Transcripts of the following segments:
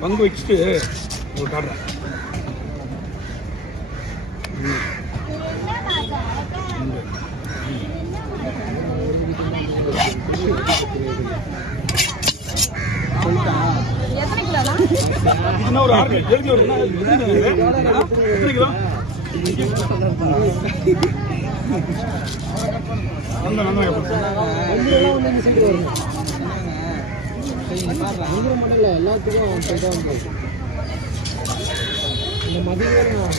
பங்கு வச்சுட்டு ஒரு காட்டுறேன். ஒரு 6 கிலோ எல்லாத்துக்கும் இந்த மதியம்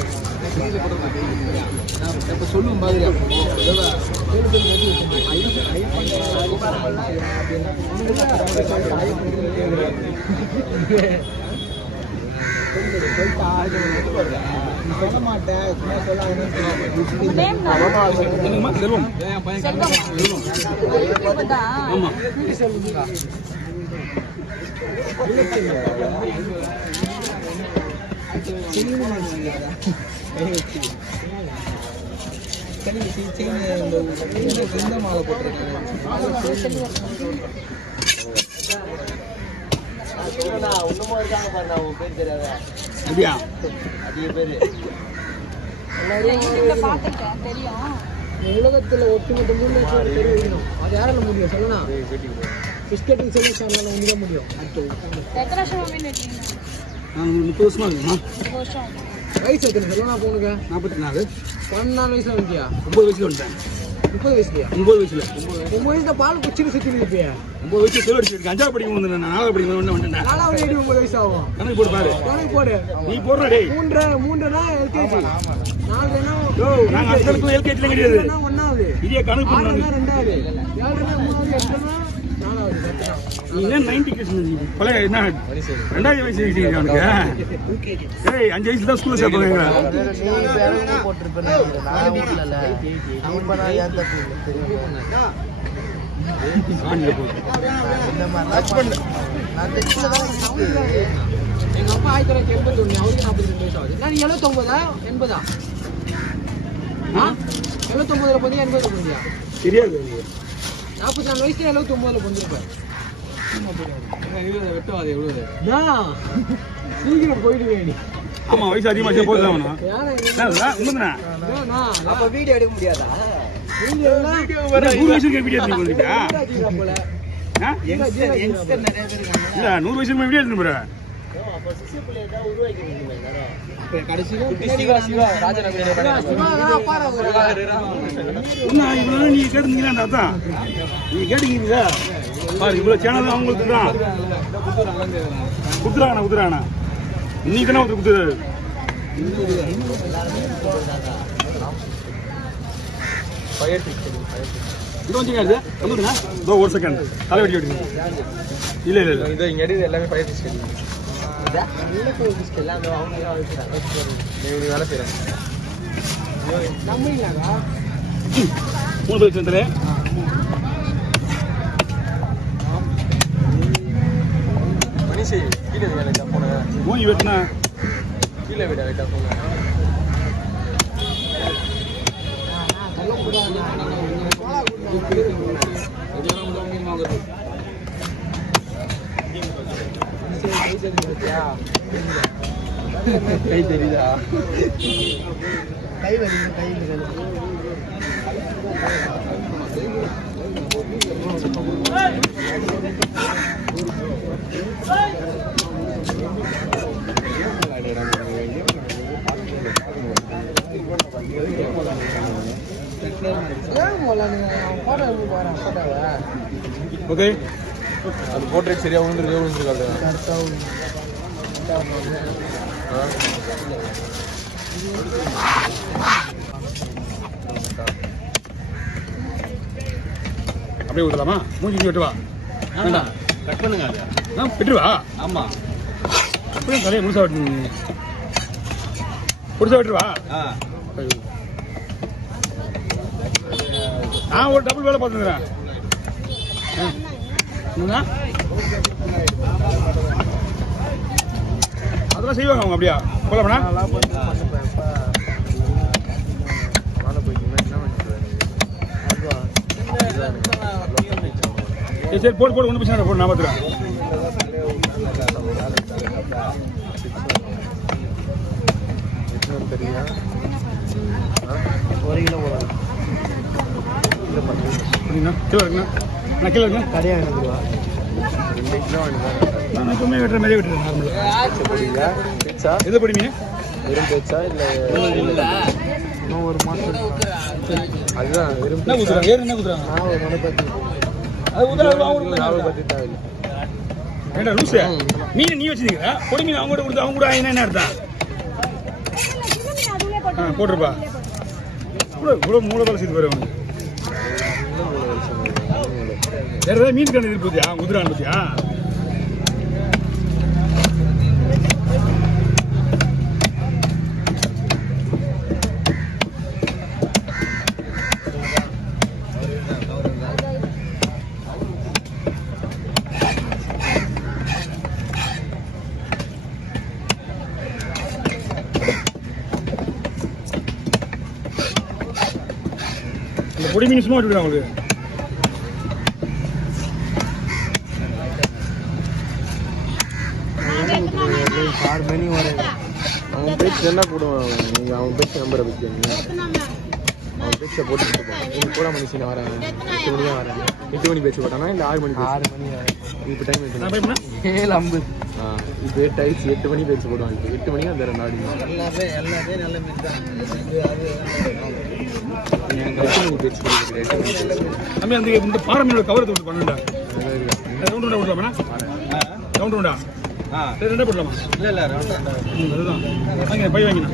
சொல்லும் மாதிரி சொல்ல மாட்டேன். மாலை போட்டிருக்கேன். உலகத்துல ஒட்டுமொத்த 3 லட்சம் பேர் வைக்கணும். அது யாரால முடியும் சொல்லலாம்? பிஸ்கெட்டிங் சொல்யூஷன் ஒண்ணுதான் முடியும். 30 வருஷமா இருக்குமா? வயசு எத்தனை சொல்லலாம்? போனுங்க 44. 14 வயசுல வந்துட்டியா? 9 வயசுல வந்துட்டேன். 30 வயசுலயா? 9 வயசுல. 9 வயசுல பால் குச்சிட்டு சுத்தி இருப்பியா? 9 வயசுல செலவு அடிச்சிருக்கேன். 5ஆவது படிக்கும் போது 4ஆவது படிக்கும் போது வந்துட்டேன். 4ஆவது 9 வயசு ஆகும். கணக்கு போடு பாரு. கணக்கு போடு. நீ போடுற டேய். 3னா எல்கேஜி. 4னா நான் அசலுக்கு எல்கேஜில கிடையாது. 1வது. இதே கணக்கு போடுறேன். 2வது. 7னா 3வது. 8னா 4வது. நீ என்ன 90 கிட்ஸ் நீ? பழைய என்ன 2000 வயசு இருக்கீங்க உனக்கு? ஏய் 5 வயசுல தான் ஸ்கூல் சேர்ப்பாங்க. நீ பேரங்க போட்டுருப்பேன். நான் வீட்ல இல்ல. நம்ம நான் ஏன் தப்பு தெரியுமா? ஆன்ல போ. இந்த மாதிரி ஹஸ்பண்ட் நான் டெக்ஸ்ட்ல தான் எங்க அப்பா 1981 அவருக்கு 42 வயசு ஆகுது. நான் 79 80 79ல போய் 80 போறியா? தெரியாது. 44 வயசுல 79ல போந்திருப்பேன். வெட்டவாது எவ்வளவு சீக்கிரம் போயிடுவே நீ. ஆமா வயசு அதிகமா போதுதான். அப்ப வீடியோ எடுக்க முடியாதா? 100 வயசு வீடியோ எடுத்து போலிட்டா? இல்ல 100 வயசு வீடியோ எடுத்து போற. நீ கேட்டுங்களா? நீ கேட்டுக்கிறீங்களா? இவ்வளவு சேனல் அவங்களுக்கு தான் குத்துறானா இன்னைக்கு தானே ஒருத்தர் குத்துறாரு. ஒரு செகண்ட் தலை வெட்டி வெட்டி. இல்ல இங்க எடுத்து எல்லாமே ஃபயர் டிஸ்ட் வேலை செய்யறாங்க. 3 வயசு வந்துரு கீழே வேலைக்கா போன மூஞ்சி வெட்டினா கீழே விட வைட்டா போன கை தெரியுதா? கை வருது கை ஓகே அது போர்ட்ரேட் சரியா விழுந்துருக்காது. அப்படியே ஊற்றலாமா? மூஞ்சி வெட்டுவா வேண்டாம், கட் பண்ணுங்க அது. வெட்டுவா? ஆமாம், அப்படியே தலையை முழுசா வெட்டுங்க. முழுசா வெட்டுவா? நான் ஒரு டபுள் வேலை பார்த்துக்கிறேன். என்னண்ணா அதெல்லாம் செய்வாங்க அவங்க அப்படியா? போலாமண்ணா? சரி போடு போடு, ஒன்றும் பிரச்சனை போடு, நான் பார்த்துக்கிறேன். ஒரு கிலோ போடுறேன். கிலோ இருக்குண்ணா, நான் கிலோ இருக்கேன். கரையாக எனக்கு 2 கிலோ நான் எப்பவுமே வெட்டுற மாதிரியே வெட்டுறேன் நார்மலாக. பேச்சா எது படி மீன்? வெறும் பேச்சா இல்லை இன்னும் ஒரு மாதம்? அதுதான் வெறும் என்ன ஊற்றுறாங்க? ஏறு என்ன ஊற்றுறாங்க? நான் ஒரு மனை பற்றி அது ஊற்றுறாங்க. நாவல் பற்றி தேவையில்லை. ஏண்டா லூசு, மீன் நீ வச்சுருக்கீங்க, பொடி மீன் அவங்க கூட கொடுத்து அவங்க கூட என்ன அர்த்தம்? போட்டுருப்பா. இவ்வளோ மூளை வேலை செய்து பாரு அவனுக்கு. வேற ஏதாவது மீன் கண்டு இது பத்தியா உதிரான் பத்தியா? அந்த பொடி மீன் சும்மா விட்டுவிடா உங்களுக்கு. அவன் பேச்சு என்ன போடுவான்? நீங்கள் அவன் பேச்சு நம்பரை பற்றி அவன் பேச்சை போட்டுட்டு இருப்பான். நீங்கள் போட மனுஷன் வரேன் 8 மணி தான் வரேன். 8 மணி பேச்சு போட்டானா இல்லை 6 மணி? 6 மணி. இப்போ டைம் 7:50. இப்போ டைஸ் 8 மணி பேச்சு போடுவான். இப்போ 8 மணிக்கு அந்த 2 ஆடி எல்லாமே நல்ல மீன் தான். பேச்சு தம்பி அந்த இந்த பாறை மீனோட கவரத்தை விட்டு பண்ணுண்டா. ரவுண்ட் ரவுண்டா விடலாமா? ரவுண்ட் ரவுண்டா? ரெண்டா போடலாமா? இல்லை ரவுண்ட். அதுதான் வாங்கினேன், பை வாங்கினேன்.